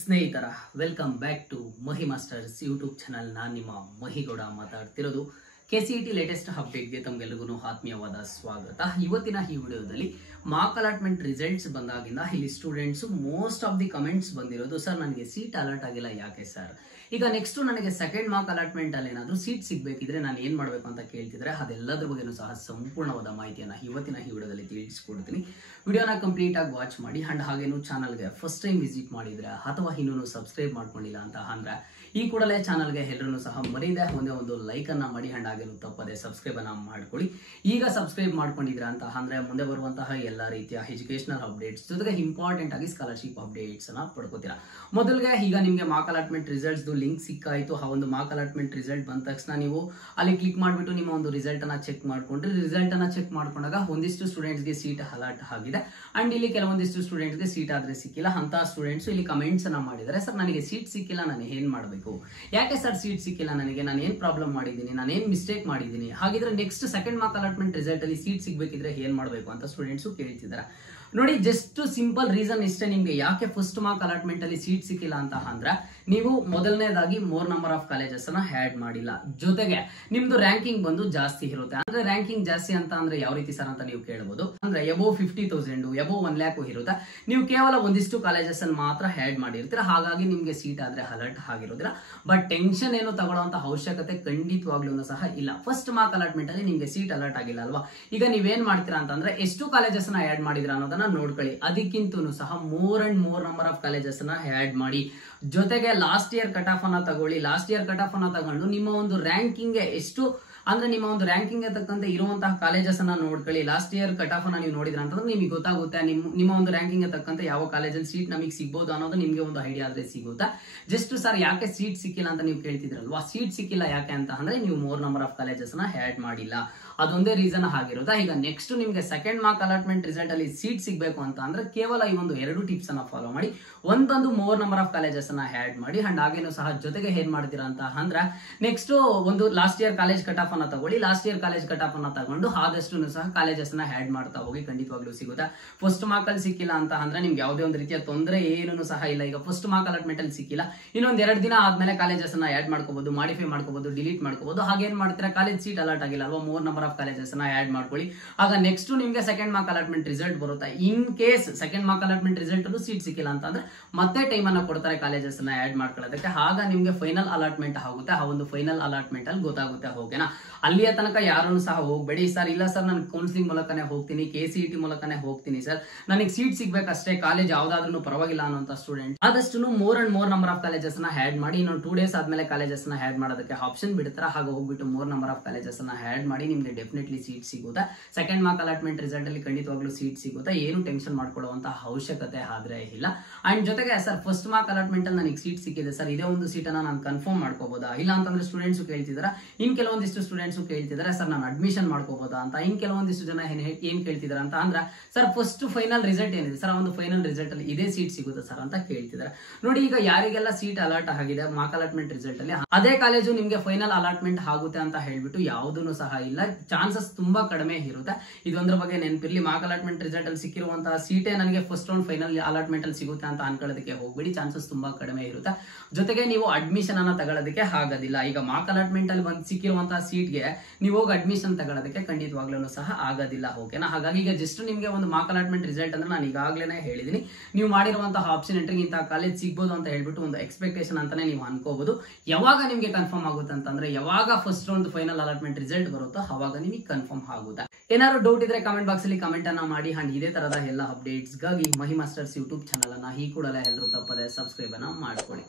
ಸ್ನೇಹಿತರ welcome back to Mahi masters YouTube channel. ನಾನು ನಿಮ್ಮ ಮಹಿಗೌಡ ಮಾತಾಡ್ತಿರೋದು. KCET ಲೇಟೆಸ್ಟ್ ಅಪ್ಡೇಟ್ಗೆ ತಮಗೆಲ್ಲರಿಗೂ ಆತ್ಮೀಯವಾದ ಸ್ವಾಗತ. ಇವತ್ತಿನ ಈ ವಿಡಿಯೋದಲ್ಲಿ ಮಾರ್ಕ್ ಅಲಾಟ್ಮೆಂಟ್ ರಿಸಲ್ಟ್ಸ್ ಬಂದಾಗಿಂದ ಇಲ್ಲಿ students most of the comments ಬಂದಿರೋದು, ಸರ್ ನನಗೆ ಸೀಟ್ ಅಲರ್ಟ್ ಆಗಿಲ್ಲ ಯಾಕೆ ಸರ್, ಈಗ ನೆಕ್ಸ್ಟ್ ನನಗೆ ಸೆಕೆಂಡ್ ಮಾರ್ಕ್ ಅಲಾಟ್ಮೆಂಟ್ ಅಲ್ಲಿ ಏನಾದರೂ ಸೀಟ್ ಸಿಗಬೇಕಿದ್ರೆ ನಾನು ಏನು ಮಾಡಬೇಕು ಅಂತ ಕೇಳ್ತಿದ್ರೆ ಅದೆಲ್ಲದ್ರ ಬಗ್ಗೆನೂ ಸಹ ಸಂಪೂರ್ಣವಾದ ಮಾಹಿತಿಯನ್ನು ಇವತ್ತಿನ ಈ ವಿಡಿಯೋದಲ್ಲಿ ತಿಳಿಸ್ಕೊಡ್ತೀನಿ. ವಿಡಿಯೋನ ಕಂಪ್ಲೀಟ್ ಆಗಿ ವಾಚ್ ಮಾಡಿ. ಅಂಡ್ ಹಾಗೇನು ಚಾನಲ್ಗೆ ಫಸ್ಟ್ ಟೈಮ್ ವಿಸಿಟ್ ಮಾಡಿದ್ರೆ ಅಥವಾ ಇನ್ನೂ ಸಬ್ಸ್ಕ್ರೈಬ್ ಮಾಡ್ಕೊಂಡಿಲ್ಲ ಅಂತ ಅಂದ್ರೆ ಈ ಕೂಡಲೇ ಚಾನಲ್ಗೆ ಎಲ್ಲರೂ ಸಹ ಮರೀದೆ ಒಂದೇ ಒಂದು ಲೈಕ್ ಅನ್ನ ಮಾಡಿ. ಅಂಡ್ ಹಾಗೇನು ತಪ್ಪದೆ ಸಬ್ಸ್ಕ್ರೈಬ್ ಅನ್ನ ಮಾಡ್ಕೊಳ್ಳಿ. ಈಗ ಸಬ್ಸ್ಕ್ರೈಬ್ ಮಾಡ್ಕೊಂಡಿದ್ರ ಅಂತ ಅಂದ್ರೆ ಮುಂದೆ ಬರುವಂತಹ ಎಲ್ಲ ರೀತಿಯ ಎಜುಕೇಶನಲ್ ಅಪ್ಡೇಟ್ಸ್ ಜೊತೆಗೆ ಇಂಪಾರ್ಟೆಂಟ್ ಆಗಿ ಸ್ಕಾಲರ್ಶಿಪ್ ಅಪ್ಡೇಟ್ಸ್ ಅನ್ನ ಪಡ್ಕೋತೀರಾ. ಮೊದಲಿಗೆ ಈಗ ನಿಮಗೆ ಮಾರ್ಕ್ ಅಲಾಟ್ಮೆಂಟ್ ರಿಸಲ್ಟ್ಸ್ ಲಿಂಕ್ ಸಿಕ್ಕಾಯ್ತು. ಆ ಒಂದು ಮಾರ್ಕ್ ಅಲಾಟ್ಮೆಂಟ್ ರಿಸಲ್ಟ್ ಬಂದ ತಕ್ಷಣ ನೀವು ಅಲ್ಲಿ ಕ್ಲಿಕ್ ಮಾಡಿಬಿಟ್ಟು ನಿಮ್ಮ ಒಂದು ರಿಸಲ್ಟ್ ಅನ್ನ ಚೆಕ್ ಮಾಡ್ಕೊಂಡ್ರಿ. ರಿಸಲ್ಟ್ ಅನ್ನ ಚೆಕ್ ಮಾಡ್ಕೊಂಡಾಗ ಒಂದಿಷ್ಟು ಸ್ಟೂಡೆಂಟ್ಸ್ ಗೆ ಸೀಟ್ ಅಲಾಟ್ ಆಗಿದೆ ಅಂಡ್ ಇಲ್ಲಿ ಕೆಲವೊಂದಿಷ್ಟು ಸ್ಟೂಡೆಂಟ್ಸ್ ಗೆ ಸೀಟ್ ಆದ್ರೆ ಸಿಕ್ಕಿಲ್ಲ. ಅಂತ ಸ್ಟೂಡೆಂಟ್ಸ್ ಇಲ್ಲಿ ಕಮೆಂಟ್ಸ್ ಅನ್ನ ಮಾಡಿದ್ದಾರೆ, ಸರ್ ನನಗೆ ಸೀಟ್ ಸಿಕ್ಕಿಲ್ಲ, ನಾನು ಏನ್ ಮಾಡಬೇಕು, ಯಾಕೆ ಸರ್ ಸೀಟ್ ಸಿಕ್ಕಿಲ್ಲ ನನಗೆ, ನಾನು ಏನ್ ಪ್ರಾಬ್ಲಮ್ ಮಾಡಿದ್ದೀನಿ, ನಾನು ಏನ್ ಮಿಸ್ಟೇಕ್ ಮಾಡಿದ್ದೀನಿ, ಹಾಗಿದ್ರೆ next second mark allotment result ಅಲ್ಲಿ ಸೀಟ್ ಸಿಗ್ಬೇಕಿದ್ರೆ ಏನ್ ಮಾಡಬೇಕು ಅಂತ ಸ್ಟೂಡೆಂಟ್ಸ್ ಕೇಳ್ತಿದ್ದಾರೆ. ನೋಡಿ, ಜಸ್ಟ್ ಸಿಂಪಲ್ ರೀಸನ್ ಇಷ್ಟೇ. ನಿಮ್ಗೆ ಯಾಕೆ ಫಸ್ಟ್ ಮಾರ್ಕ್ ಅಲಾಟ್ಮೆಂಟ್ ಅಲ್ಲಿ ಸೀಟ್ ಸಿಕ್ಕಿಲ್ಲ ಅಂತ ಅಂದ್ರೆ ನೀವು ಮೊದಲನೇದಾಗಿ ಮೋರ್ ನಂಬರ್ ಆಫ್ ಕಾಲೇಜಸ್ ಅನ್ನ ಆಡ್ ಮಾಡಿಲ್ಲ. ಜೊತೆಗೆ ನಿಮ್ದು ರ್ಯಾಂಕಿಂಗ್ ಬಂದು ಜಾಸ್ತಿ ಇರುತ್ತೆ. ಅಂದ್ರೆ ರ್ಯಾಂಕಿಂಗ್ ಜಾಸ್ತಿ ಅಂತ ಅಂದ್ರೆ ಯಾವ ರೀತಿ ಸರ್ ಅಂತ ನೀವು ಕೇಳಬಹುದು. ಅಂದ್ರೆ ಎಬೋವ್ 50,000 ಎಬೋವ್ 1 lakh ಇರುತ್ತೆ. ನೀವು ಕೇವಲ ಒಂದಿಷ್ಟು ಕಾಲೇಜಸ್ ಅನ್ನು ಮಾತ್ರ ಆಡ್ ಮಾಡಿರ್ತೀರ, ಹಾಗಾಗಿ ನಿಮ್ಗೆ ಸೀಟ್ ಆದ್ರೆ ಅಲರ್ಟ್ ಆಗಿರೋದಿಲ್ಲ. ಬಟ್ ಟೆನ್ಷನ್ ಏನು ತಗೊಳ್ಳೋಂತ ಅವಶ್ಯಕತೆ ಖಂಡಿತವಾಗ್ಲೂ ಸಹ ಇಲ್ಲ. ಫಸ್ಟ್ ಮಾರ್ಕ್ ಅಲಾಟ್ಮೆಂಟ್ ಅಲ್ಲಿ ನಿಮ್ಗೆ ಸೀಟ್ ಅಲರ್ಟ್ ಆಗಿಲ್ಲ ಅಲ್ವಾ, ಈಗ ನೀವೇನ್ ಮಾಡ್ತೀರಾ ಅಂತಂದ್ರೆ ಎಷ್ಟು ಕಾಲೇಜಸ್ ಅನ್ನ ಆಡ್ ಮಾಡಿದ್ರ ಅನ್ನೋದನ್ನ ನೋಡ್ಕೊಳ್ಳಿ. ಅದಕ್ಕಿಂತೂ ಸಹ more and more number of colleges ಅನ್ನ ಆಡ್ ಮಾಡಿ. ಜೊತೆಗೆ ಲಾಸ್ಟ್ ಇಯರ್ ಕಟ್ ಆಫ್ ಅನ್ನ ತಗೊಳ್ಳಿ. ಲಾಸ್ಟ್ ಇಯರ್ ಕಟ್ ಆಫ್ ಅನ್ನ ತಗೊಂಡು ನಿಮ್ಮ ಒಂದು ರ್ಯಾಂಕಿಂಗ್ ಎಷ್ಟು ಅಂದ್ರೆ ನಿಮ್ಮ ಒಂದು ರ್ಯಾಂಕಿಂಗ್ ತಕ್ಕಂತೆ ಇರುವಂತಹ ಕಾಲೇಜಸ್ ಅನ್ನ ನೋಡ್ಕೊಳ್ಳಿ. ಲಾಸ್ಟ್ ಇಯರ್ ಕಟ್ ಆಫ್ ಅನ್ನ ನೀವು ನೋಡಿದ್ರ ಅಂತಂದ್ರೆ ನಿಮಗೆ ಗೊತ್ತಾಗುತ್ತೆ ನಿಮ್ಮ ಒಂದು ರ್ಯಾಂಕಿಂಗ್ ತಕ್ಕಂತೆ ಯಾವ ಕಾಲೇಜಲ್ಲಿ ಸೀಟ್ ನಮಗೆ ಸಿಗಬಹುದು ಅನ್ನೋದು ನಿಮ್ಗೆ ಒಂದು ಐಡಿಯಾ ಆದ್ರೆ ಸಿಗುತ್ತೆ. ಜಸ್ಟ್ ಸರ್ ಯಾಕೆ ಸೀಟ್ ಸಿಕ್ಕಿಲ್ಲ ಅಂತ ನೀವು ಕೇಳ್ತಿದ್ರಲ್ವಾ, ಸೀಟ್ ಸಿಕ್ಕಿಲ್ಲ ಯಾಕೆ ಅಂತ ಅಂದ್ರೆ ನೀವು ಮೋರ್ ನಂಬರ್ ಆಫ್ ಕಾಲೇಜಸ್ ಅನ್ನ ಆಡ್ ಮಾಡಿಲ್ಲ, ಅದೊಂದೇ ರೀಸನ್ ಆಗಿರುತ್ತೆ. ಈಗ ನೆಕ್ಸ್ಟ್ ನಿಮ್ಗೆ ಸೆಕೆಂಡ್ ಮಾರ್ಕ್ ಅಲಾಟ್ಮೆಂಟ್ ರಿಸಲ್ಟ್ ಅಲ್ಲಿ ಸೀಟ್ ಸಿಗಬೇಕು ಅಂತ ಅಂದ್ರೆ ಕೇವಲ ಈ ಒಂದು 2 ಟಿಪ್ಸ್ ಅನ್ನ ಫಾಲೋ ಮಾಡಿ. ಒಂದೊಂದು ಮೋರ್ ನಂಬರ್ ಆಫ್ ಕಾಲೇಜಸ್ ಅನ್ನ ಆಡ್ ಮಾಡಿ. ಅಂಡ್ ಹಾಗೇನು ಸಹ ಜೊತೆಗೆ ಏನ್ ಮಾಡ್ತೀರಾ ಅಂತ ಅಂದ್ರೆ ನೆಕ್ಸ್ಟ್ ಒಂದು last year college cut off ಅನ್ನ ತಗೊಳ್ಳಿ. Last year college cut off ಅನ್ನ ತಗೊಂಡು ಆದಷ್ಟು ಸಹ ಕಾಲೇಜಸ್ ಅನ್ನ ಆಡ್ ಮಾಡ್ತಾ ಹೋಗಿ, ಖಂಡಿತವಾಗ್ಲೂ ಸಿಗುತ್ತೆ. ಫಸ್ಟ್ ಮಾರ್ಕ್ ಅಲ್ಲಿ ಸಿಕ್ಕಿಲ್ಲ ಅಂತ ಅಂದ್ರೆ ನಿಮ್ಗೆ ಯಾವುದೇ ಒಂದು ರೀತಿಯ ತೊಂದರೆ ಏನೂ ಸಹ ಇಲ್ಲ. ಈಗ ಫಸ್ಟ್ ಮಾರ್ಕ್ ಅಲಾಟ್ಮೆಂಟ್ ಅಲ್ಲಿ ಸಿಕ್ಕಿಲ್ಲ, ಇನ್ನೊಂದ್ 2 ದಿನ ಆದ್ಮೇಲೆ ಕಾಲೇಜಸ್ ಅನ್ನ ಆಡ್ ಮಾಡ್ಕೋಬಹುದು, ಮಾಡಿಫೈ ಮಾಡ್ಕೋಬಹುದು, ಡಿಲೀಟ್ ಮಾಡ್ಕೋಬಹುದು. ಹಾಗೇನ್ ಮಾಡ್ತೀರಾ, ಕಾಲೇಜ್ ಸೀಟ್ ಅಲಾಟ್ ಆಗಿಲ್ಲ ಅಲ್ವಾ, ಮೋರ್ ನಂಬರ್ ಆಫ್ ಕಾಲೇಜಸ್ ಅನ್ನ ಆಡ್ ಮಾಡ್ಕೊಳ್ಳಿ. ಆಗ ನೆಕ್ಸ್ಟ್ ನಿಮ್ಗೆ ಸೆಕೆಂಡ್ ಮಾರ್ಕ್ ಅಲಾಟ್ಮೆಂಟ್ ರಿಸಲ್ಟ್ ಬರುತ್ತೆ. In case second mark allotment result ಅಲ್ಲೂ ಸೀಟ್ ಸಿಕ್ಕಿಲ್ಲ ಅಂತಂದ್ರೆ ಮತ್ತೆ ಟೈಮ್ ಅನ್ನ ಕೊಡ್ತಾರೆ ಕಾಲೇಜಸ್ ಅನ್ನ ಆಡ್ ಮಾಡ್ಕೊಳ್ಳೋದಕ್ಕೆ. ಆಗ ನಿಮ್ಗೆ ಫೈನಲ್ ಅಲಾಟ್ಮೆಂಟ್ ಆಗುತ್ತೆ. ಆ ಒಂದು ಫೈನಲ್ ಅಲಾಟ್ಮೆಂಟ್ ಅಲ್ಲಿ ಗೊತ್ತಾಗುತ್ತೆ. ಓಕೆನಾ, ಅಲ್ಲಿಯ ತನಕ ಯಾರನ್ನು ಸಹ ಹೋಗ್ಬೇಡಿ. ಸರ್ ಇಲ್ಲ ಸರ್ ನಾನು ಕೌನ್ಸಿಲಿಂಗ್ ಮೂಲಕನೇ ಹೋಗ್ತೀನಿ, KCET ಮೂಲಕನೇ ಹೋಗ್ತೀನಿ ಸರ್, ನನಗೆ ಸೀಟ್ ಸಿಗ್ಬೇಕಷ್ಟೇ, ಕಾಲೇಜ್ ಯಾವ್ದಾದ್ರೂ ಪರವಾಗಿಲ್ಲ ಅನ್ನೋಂತ ಸ್ಟೂಡೆಂಟ್ ಆದಷ್ಟು more and more number of colleges ಅನ್ನ ಆಡ್ ಮಾಡಿ. ಇನ್ನೊಂದು 2 days ಆದ್ಮೇಲೆ ಕಾಲೇಜಸ್ ಅನ್ನ ಆಡ್ ಮಾಡೋದಕ್ಕೆ ಆಪ್ಷನ್ ಬಿಡ್ತಾರೆ. ಹಾಗೆ ಹೋಗ್ಬಿಟ್ಟು ಮೋರ್ ನಂಬರ್ ಆಫ್ ಕಾಲೇಜಸ್ ಅನ್ನ ಆಡ್ ಮಾಡಿ. ನಿಮ್ಗೆ ಡೆಫಿನೆಟ್ಲಿ ಸೀಟ್ ಸಿಗುತ್ತೆ. ಸೆಕೆಂಡ್ ಮಾರ್ಕ್ ಅಲಾಟ್ಮೆಂಟ್ ರಿಸಲ್ಟ್ ಅಲ್ಲಿ ಖಂಡಿತವಾಗ್ಲೂ ಸೀಟ್ ಸಿಗುತ್ತೆ. ಏನು ಟೆನ್ಷನ್ ಮಾಡ್ಕೊಳ್ಳುವಂತ ಅವಶ್ಯಕತೆ ಆದ್ರೆ ಇಲ್ಲ. ಅಂಡ್ ಜೊತೆಗೆ ಸರ್ ಫಸ್ಟ್ ಮಾರ್ಕ್ ಅಲಾಟ್ಮೆಂಟ್ ಅಲ್ಲಿ ನನಗೆ ಸೀಟ್ ಸಿಕ್ಕಿದೆ ಸರ್, ಇದೇ ಒಂದು ಸೀಟ್ ಅನ್ನ ನಾನು ಕನ್ಫರ್ಮ್ ಮಾಡ್ಕೋಬಹುದಾ, ಇಲ್ಲ ಅಂತಂದ್ರೆ ಸ್ಟೂಡೆಂಟ್ಸ್ ಕೇಳ್ತಿದಾರ. ಇನ್ ಕೆಲವೊಂದಿಷ್ಟು ಸ್ಟೂಡೆಂಟ್ಸ್ ಕೇಳ್ತಿದಾರೆ, ಸರ್ ನಾನು ಅಡ್ಮಿಷನ್ ಮಾಡ್ಕೋಬಹುದಾ ಅಂತ. ಇನ್ ಕೆಲವೊಂದಿಷ್ಟು ಜನ ಏನ್ ಕೇಳ್ತಿದಾರೆ ಅಂತ ಅಂದ್ರೆ, ಸರ್ ಫಸ್ಟ್ ಫೈನಲ್ ರಿಸಲ್ಟ್ ಏನಿದೆ ಸರ್, ಒಂದು ಫೈನಲ್ ರಿಸಲ್ಟ್ ಅಲ್ಲಿ ಇದೇ ಸೀಟ್ ಸಿಗುತ್ತೆ ಸರ್ ಅಂತ ಕೇಳ್ತಿದಾರೆ. ನೋಡಿ, ಈಗ ಯಾರಿಗೆಲ್ಲ ಸೀಟ್ ಅಲಾಟ್ ಆಗಿದೆ ಮಾರ್ಕ್ ಅಲಾಟ್ಮೆಂಟ್ ರಿಸಲ್ಟ್ ಅಲ್ಲಿ, ಅದೇ ಕಾಲೇಜು ನಿಮ್ಗೆ ಫೈನಲ್ ಅಲಾಟ್ಮೆಂಟ್ ಆಗುತ್ತೆ ಅಂತ ಹೇಳ್ಬಿಟ್ಟು ಯಾವುದೂ ಸಹ ಇಲ್ಲ. ಚಾನ್ಸಸ್ ತುಂಬಾ ಕಡಿಮೆ ಇರುತ್ತೆ. ಇದೊಂದ್ರ ಬಗ್ಗೆ ನೆನಪಿರ್ಲಿ. ಮಾರ್ಕ್ ಅಲಾಟ್ಮೆಂಟ್ ರಿಸಲ್ಟ್ ಅಲ್ಲಿ ಸಿಕ್ಕಿರುವಂತಹ ಸೀಟೇ ನನಗೆ ಫಸ್ಟ್ ರೌಂಡ್ ಫೈನಲ್ ಅಲಾಟ್ಮೆಂಟ್ ಅಲ್ಲಿ ಸಿಗುತ್ತೆ ಅಂತ ಅನ್ಕೊಳ್ಳೋದಕ್ಕೆ ಹೋಗ್ಬೇಡಿ. ಚಾನ್ಸಸ್ ತುಂಬಾ ಕಡಿಮೆ ಇರುತ್ತೆ. ಜೊತೆಗೆ ನೀವು ಅಡ್ಮಿಷನ್ ಅನ್ನ ತಗೊಳ್ಳೋದಕ್ಕೆ ಆಗೋದಿಲ್ಲ. ಈಗ ಮಾರ್ಕ್ ಅಲಾಟ್ಮೆಂಟ್ ಅಲ್ಲಿ ಬಂದು ಸಿಕ್ಕಿರುವಂತಹ ಸೀಟ್ಗೆ ನೀವು ಹೋಗಿ ಅಡ್ಮಿಷನ್ ತಗೊಳ್ಳೋದಕ್ಕೆ ಖಂಡಿತವಾಗ್ಲೂ ಸಹ ಆಗೋದಿಲ್ಲ. ಓಕೆನಾ, ಹಾಗಾಗಿ ಈಗ ಜಸ್ಟ್ ನಿಮ್ಗೆ ಒಂದು ಮಾರ್ಕ್ ಅಲಾಟ್ಮೆಂಟ್ ರಿಸಲ್ಟ್ ಅಂದ್ರೆ ನಾನು ಈಗಾಗಲೇ ಹೇಳಿದೀನಿ, ನೀವು ಮಾಡಿರುವಂತಹ ಆಪ್ಷನ್ ಎಂಟ್ರಿಗೆ ಇಂತಹ ಕಾಲೇಜ್ ಸಿಗ್ಬೋದು ಅಂತ ಹೇಳ್ಬಿಟ್ಟು ಒಂದು ಎಕ್ಸ್ಪೆಕ್ಟೇಷನ್ ಅಂತಾನೆ ನೀವು ಅನ್ಕೋಬಹುದು. ಯಾವಾಗ ನಿಮ್ಗೆ ಕನ್ಫರ್ಮ್ ಆಗುತ್ತೆ ಅಂತಂದ್ರೆ ಯಾವಾಗ first round final allotment result ಬರುತ್ತೋ ಅವಾಗ ನಿಮಗೆ ಕನ್ಫರ್ಮ್ ಆಗುತ್ತೆ. ಏನಾದ್ರು ಡೌಟ್ ಇದ್ರೆ ಕಮೆಂಟ್ ಬಾಕ್ಸ್ ಅಲ್ಲಿ ಕಮೆಂಟ್ ಅನ್ನ ಮಾಡಿ. ಅಂಡ್ ಇದೇ ತರದ ಎಲ್ಲ ಅಪ್ಡೇಟ್ಸ್ ಗಾಗಿ ಮಹಿ ಮಾಸ್ಟರ್ಸ್ ಯೂಟ್ಯೂಬ್ ಚಾನಲ್ ಅನ್ನ ಈ ಕೂಡಲೇ ಎಲ್ಲರೂ ತಪ್ಪದೆ ಸಬ್ಸ್ಕ್ರೈಬ್ ಅನ್ನ ಮಾಡ್ಕೊಳ್ಳಿ.